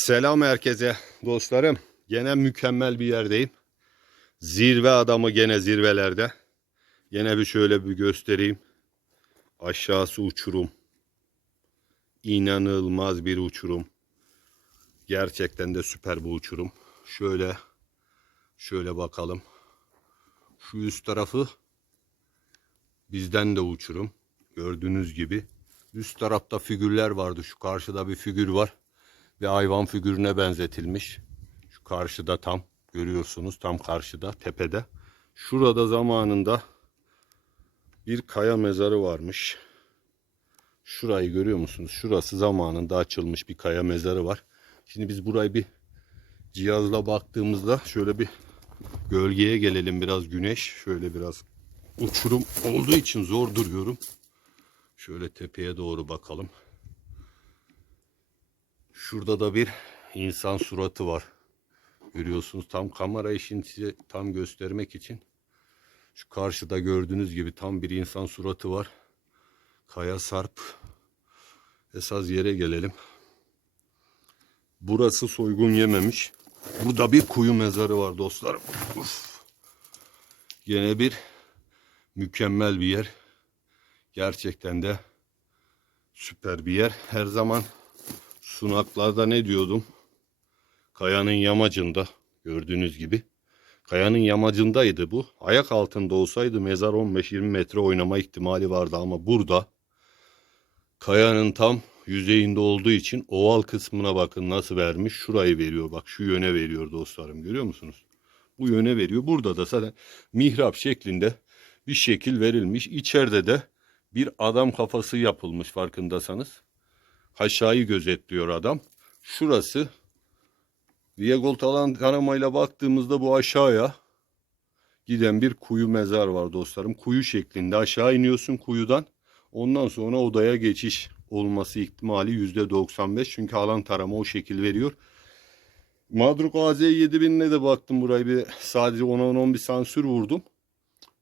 Selam herkese dostlarım. Gene mükemmel bir yerdeyim. Zirve adamı gene zirvelerde. Gene bir şöyle bir göstereyim. Aşağısı uçurum. İnanılmaz bir uçurum. Gerçekten de süper bir uçurum. Şöyle şöyle bakalım. Şu üst tarafı bizden de uçurum. Gördüğünüz gibi. Üst tarafta figürler vardı. Şu karşıda bir figür var ve hayvan figürüne benzetilmiş. Şu karşıda tam görüyorsunuz tam karşıda tepede. Şurada zamanında bir kaya mezarı varmış. Şurayı görüyor musunuz? Şurası zamanında açılmış bir kaya mezarı var. Şimdi biz burayı bir cihazla baktığımızda şöyle bir gölgeye gelelim biraz güneş. Şöyle biraz uçurum olduğu için zor duruyorum. Şöyle tepeye doğru bakalım. Şurada da bir insan suratı var. Görüyorsunuz tam kamera işini size tam göstermek için. Şu karşıda gördüğünüz gibi tam bir insan suratı var. Kaya Sarp. Esas yere gelelim. Burası soygun yememiş. Burada bir kuyu mezarı var dostlarım. Uf. Yine bir mükemmel bir yer. Gerçekten de süper bir yer. Her zaman sunaklarda ne diyordum? Kayanın yamacında gördüğünüz gibi. Kayanın yamacındaydı bu. Ayak altında olsaydı mezar 15-20 metre oynama ihtimali vardı ama burada kayanın tam yüzeyinde olduğu için oval kısmına bakın nasıl vermiş. Şurayı veriyor bak şu yöne veriyor dostlarım görüyor musunuz? Bu yöne veriyor. Burada da zaten mihrap şeklinde bir şekil verilmiş. İçeride de bir adam kafası yapılmış farkındasanız aşağıyı gözetliyor adam. Şurası Viegold alan taramayla baktığımızda bu aşağıya giden bir kuyu mezar var dostlarım. Kuyu şeklinde aşağı iniyorsun kuyudan. Ondan sonra odaya geçiş olması ihtimali %95. Çünkü alan tarama o şekil veriyor. Madruk AZ 7000'le de baktım burayı bir sadece 10-10 bir sansür vurdum.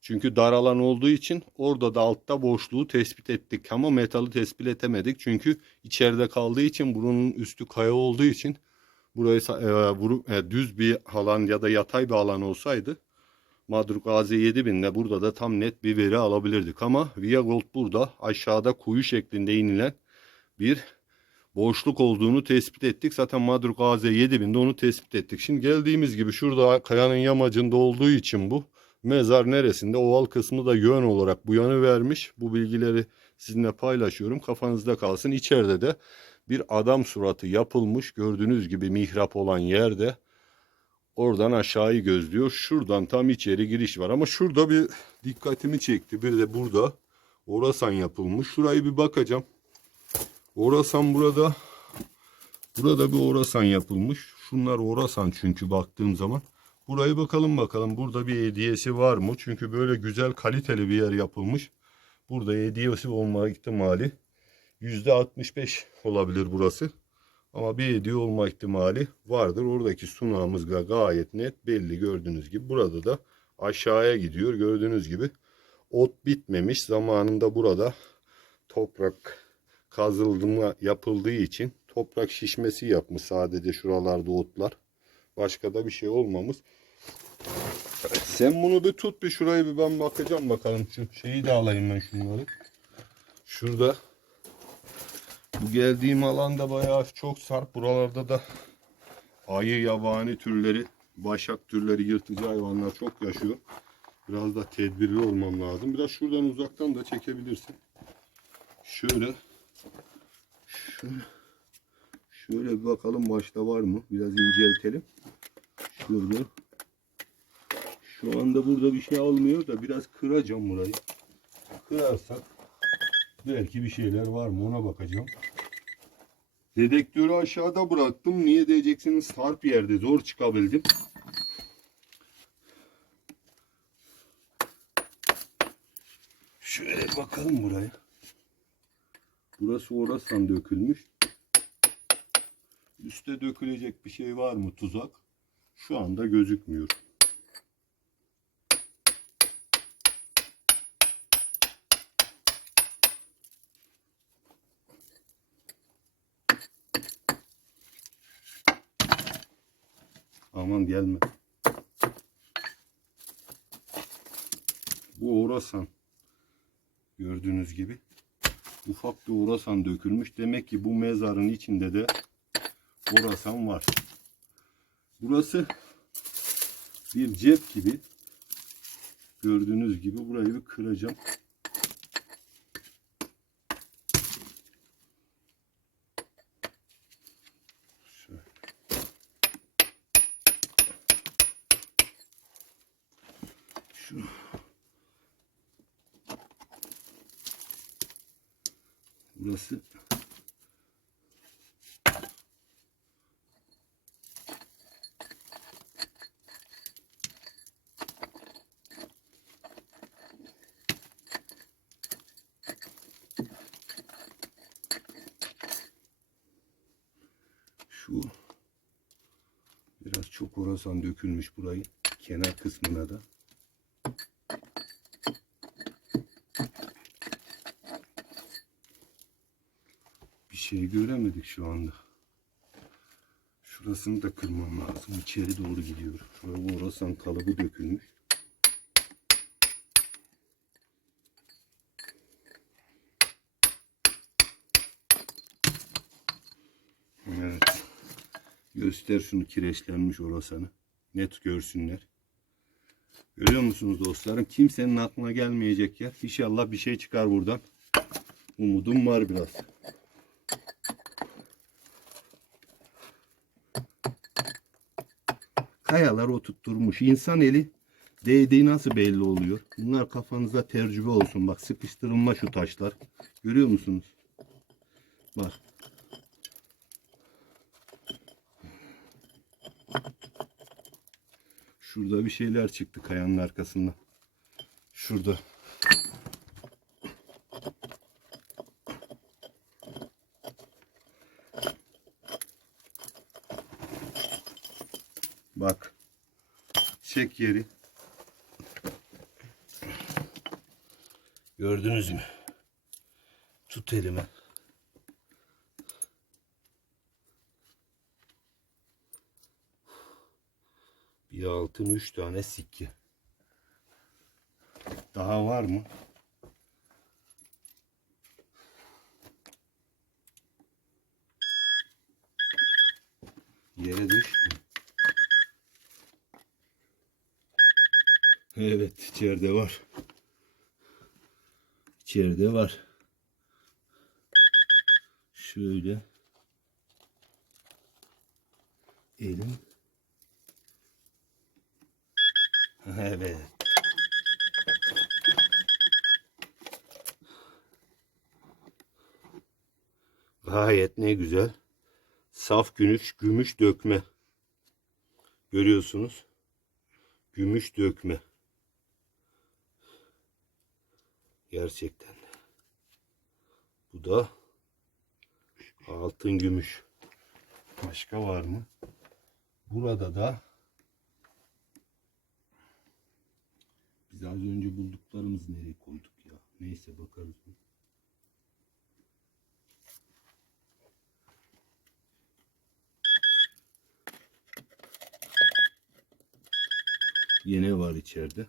Çünkü dar alan olduğu için orada da altta boşluğu tespit ettik ama metalı tespit edemedik. Çünkü içeride kaldığı için bunun üstü kaya olduğu için burayı e, vurup, e, düz bir alan ya da yatay bir alan olsaydı Madruk AZ 7000'le burada da tam net bir veri alabilirdik ama Via Gold burada aşağıda kuyu şeklinde inilen bir boşluk olduğunu tespit ettik. Zaten Madruk AZ 7000'de onu tespit ettik. Şimdi geldiğimiz gibi şurada kayanın yamacında olduğu için bu mezar neresinde? Oval kısmı da yön olarak bu yanı vermiş. Bu bilgileri sizinle paylaşıyorum. Kafanızda kalsın. İçeride de bir adam suratı yapılmış. Gördüğünüz gibi mihrap olan yerde. Oradan aşağıyı gözlüyor. Şuradan tam içeri giriş var. Ama şurada bir dikkatimi çekti. Bir de burada orasan yapılmış. Şurayı bir bakacağım. Orasan burada. Burada bir orasan yapılmış. Şunlar orasan çünkü baktığım zaman. Burayı bakalım bakalım. Burada bir hediyesi var mı? Çünkü böyle güzel kaliteli bir yer yapılmış. Burada hediyesi olma ihtimali %65 olabilir burası. Ama bir hediye olma ihtimali vardır. Oradaki sunağımız da gayet net belli gördüğünüz gibi. Burada da aşağıya gidiyor. Gördüğünüz gibi ot bitmemiş. Zamanında burada toprak kazılma yapıldığı için toprak şişmesi yapmış sadece şuralarda otlar. Başka da bir şey olmamış. Sen bunu bir tut bir şurayı bir ben bakacağım bakalım. Şu şeyi de alayım ben şunları. Şurada bu geldiğim alanda bayağı çok sarp. Buralarda da ayı yabani türleri, başak türleri, yırtıcı hayvanlar çok yaşıyor. Biraz da tedbirli olmam lazım. Biraz şuradan uzaktan da çekebilirsin. Şöyle şöyle şöyle bir bakalım başta var mı? Biraz inceltelim. Şöyle şu anda burada bir şey almıyor da biraz kıracağım burayı. Kırarsak belki bir şeyler var mı ona bakacağım. Dedektörü aşağıda bıraktım. Niye diyeceksiniz? Sarp yerde zor çıkabildim. Şöyle bakalım buraya. Burası orasan dökülmüş. Üste dökülecek bir şey var mı tuzak? Şu anda gözükmüyor. Aman gelme. Bu orasan. Gördüğünüz gibi. Ufak bir orasan dökülmüş. Demek ki bu mezarın içinde de orasan var. Burası bir cep gibi. Gördüğünüz gibi burayı bir kıracağım. Şu. Burası. Şu. Biraz çok orasan dökülmüş burayı kenar kısmına da bir şey göremedik şu anda. Şurasını da kırmam lazım. İçeri doğru gidiyor. Şurada orasan kalıbı dökülmüş. Evet. Göster şunu kireçlenmiş orasanı. Net görsünler. Görüyor musunuz dostlarım? Kimsenin aklına gelmeyecek yer. İnşallah bir şey çıkar buradan. Umudum var biraz. Kayalar oturtturmuş. İnsan eli değdiği nasıl belli oluyor? Bunlar kafanızda tecrübe olsun. Bak sıkıştırılma şu taşlar. Görüyor musunuz? Bak. Şurada bir şeyler çıktı kayanın arkasından. Şurada. Bak. Çek yeri. Gördünüz mü? Tut elime. Bir altın üç tane sikke. Daha var mı? Yere düştü. Evet içeride var. İçeride var. Şöyle. Elim. Evet. Gayet ne güzel. Saf gümüş, gümüş dökme. Görüyorsunuz. Gümüş dökme. Gerçekten. Bu da altın gümüş. Başka var mı? Burada da biz az önce bulduklarımız nereye koyduk ya? Neyse bakarız. Yine var içeride.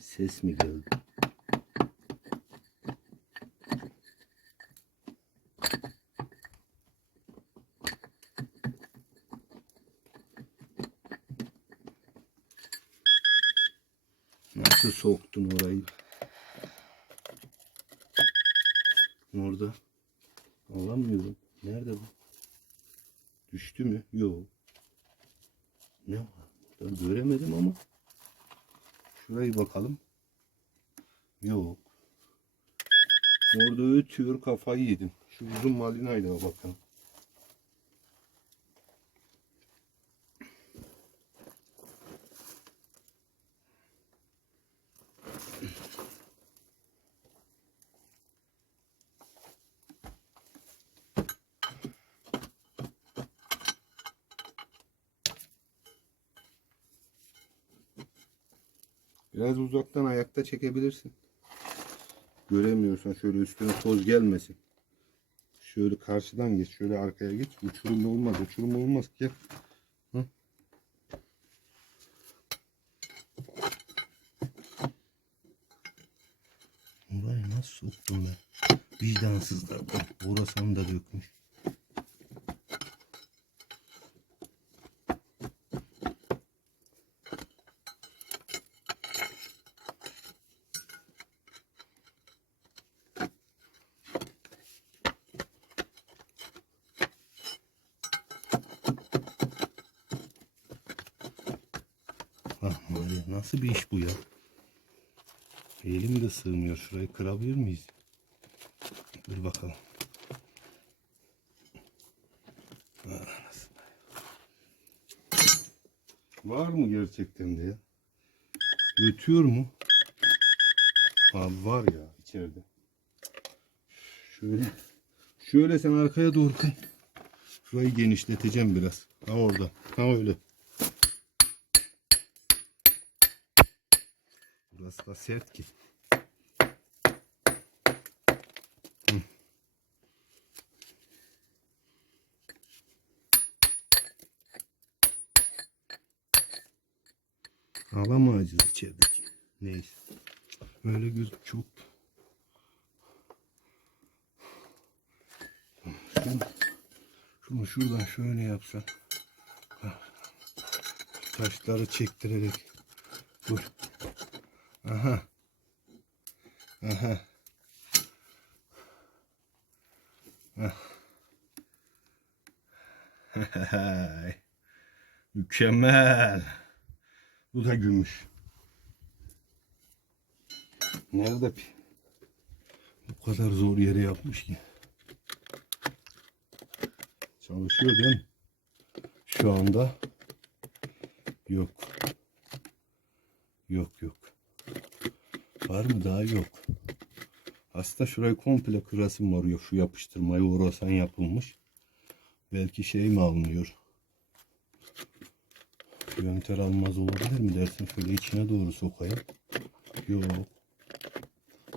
Ses mi geldi? Nasıl soktun orayı? Orada. Alamıyorum. Nerede bu? Düştü mü? Yok. Ne var? Ben göremedim ama. Şurayı bakalım. Yok. Orada ötüyor kafayı yedim. Şu uzun malinayla bakalım. Biraz uzaktan ayakta çekebilirsin. Göremiyorsan şöyle üstüne toz gelmesin. Şöyle karşıdan geç. Şöyle arkaya geç. Uçurum olmaz. Uçurum olmaz. Gel. Hı? Buraya nasıl soktum ben? Vicdansızlar. Bak, Orasını da dökmüş. Nasıl bir iş bu ya? Elim de sığmıyor. Şurayı kırabilir miyiz? Dur bakalım. Var mı gerçekten de ya? Ötüyor mu? Abi var ya içeride. Şöyle. Şöyle sen arkaya doğru kay. Şurayı genişleteceğim biraz. Ha orada. Ha öyle. Burası da sert ki. Alamayacağız içerideki. Neyse. Öyle göz çok. Şunu, şunu şuradan şöyle yapsan. Hah. Taşları çektirerek. Dur. Aha. Aha. Ah. Mükemmel. Bu da gümüş. Nerede pi? Bu kadar zor yere yapmış ki. Çalışıyor değil mi? Şu anda yok. Yok yok. Var mı daha yok. Aslında şurayı komple kırasım var yok. Şu yapıştırmayı uğrasan yapılmış. Belki şey mi alınıyor? Yönter almaz olabilir mi dersin? Şöyle içine doğru sokayım. Yok.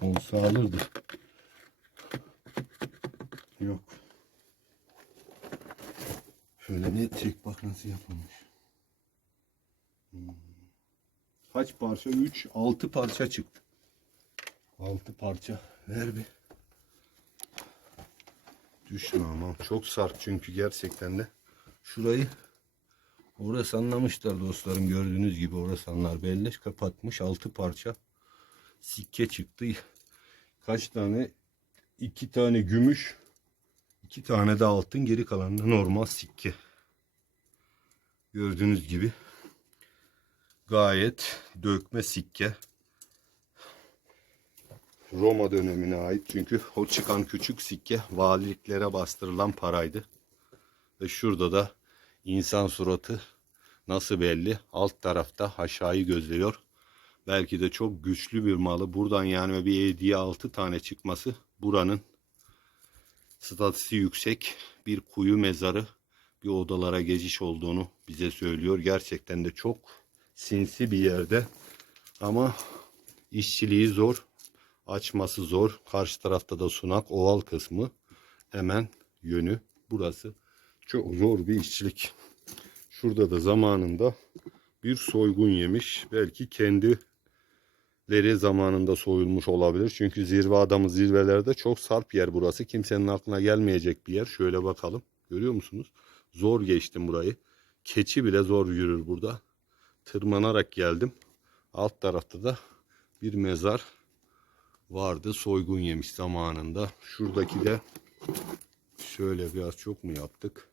Olsa alırdı. Yok. Şöyle net çek bak nasıl yapılmış. Hmm. Kaç parça? 3, 6 parça çıktı. 6 parça. Ver bir. Düşme aman. Çok sert çünkü gerçekten de. Şurayı orası anlamışlar dostlarım. Gördüğünüz gibi orasanlar belleş kapatmış. 6 parça sikke çıktı. Kaç tane? 2 tane gümüş. 2 tane de altın. Geri kalan da normal sikke. Gördüğünüz gibi gayet dökme sikke. Roma dönemine ait çünkü o çıkan küçük sikke valiliklere bastırılan paraydı. Ve şurada da insan suratı nasıl belli? Alt tarafta aşağıyı gözlüyor. Belki de çok güçlü bir malı. Buradan yani bir hediye 6 tane çıkması buranın statüsü yüksek bir kuyu mezarı bir odalara geçiş olduğunu bize söylüyor. Gerçekten de çok sinsi bir yerde ama işçiliği zor, açması zor. Karşı tarafta da sunak, oval kısmı hemen yönü. Burası çok zor bir işçilik. Şurada da zamanında bir soygun yemiş. Belki kendileri zamanında soyulmuş olabilir. Çünkü zirve adamı zirvelerde çok sarp yer burası. Kimsenin aklına gelmeyecek bir yer. Şöyle bakalım. Görüyor musunuz? Zor geçtim burayı. Keçi bile zor yürür burada. Tırmanarak geldim. Alt tarafta da bir mezar vardı. Soygun yemiş zamanında. Şuradaki de şöyle biraz çok mu yaptık?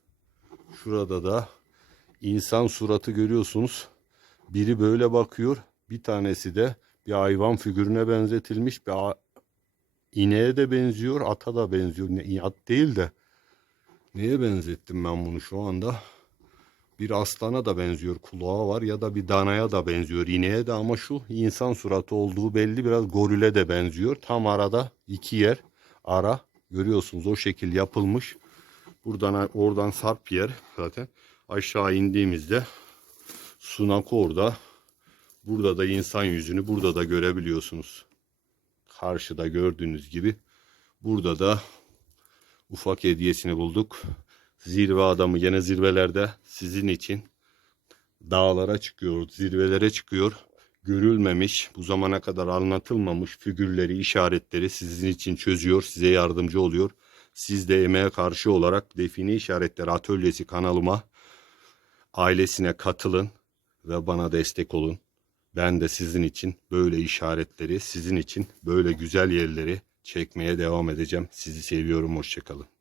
Şurada da insan suratı görüyorsunuz. Biri böyle bakıyor. Bir tanesi de bir hayvan figürüne benzetilmiş. Bir ineğe de benziyor. Ata da benziyor. Ne, at değil de Neye benzettim ben bunu şu anda? Bir aslana da benziyor kulağı var ya da bir danaya da benziyor ineğe de ama şu insan suratı olduğu belli biraz gorile de benziyor. Tam arada iki yer ara görüyorsunuz o şekil yapılmış. Buradan oradan sarp yer zaten aşağı indiğimizde sunak orada Burada da insan yüzünü burada da görebiliyorsunuz. Karşıda gördüğünüz gibi burada da ufak hediyesini bulduk. Zirve adamı yine zirvelerde sizin için dağlara çıkıyor, zirvelere çıkıyor. Görülmemiş, bu zamana kadar anlatılmamış figürleri, işaretleri sizin için çözüyor, size yardımcı oluyor. Siz de emeğe karşı olarak Define İşaretleri Atölyesi kanalıma, ailesine katılın ve bana destek olun. Ben de sizin için böyle işaretleri, sizin için böyle güzel yerleri çekmeye devam edeceğim. Sizi seviyorum, hoşçakalın.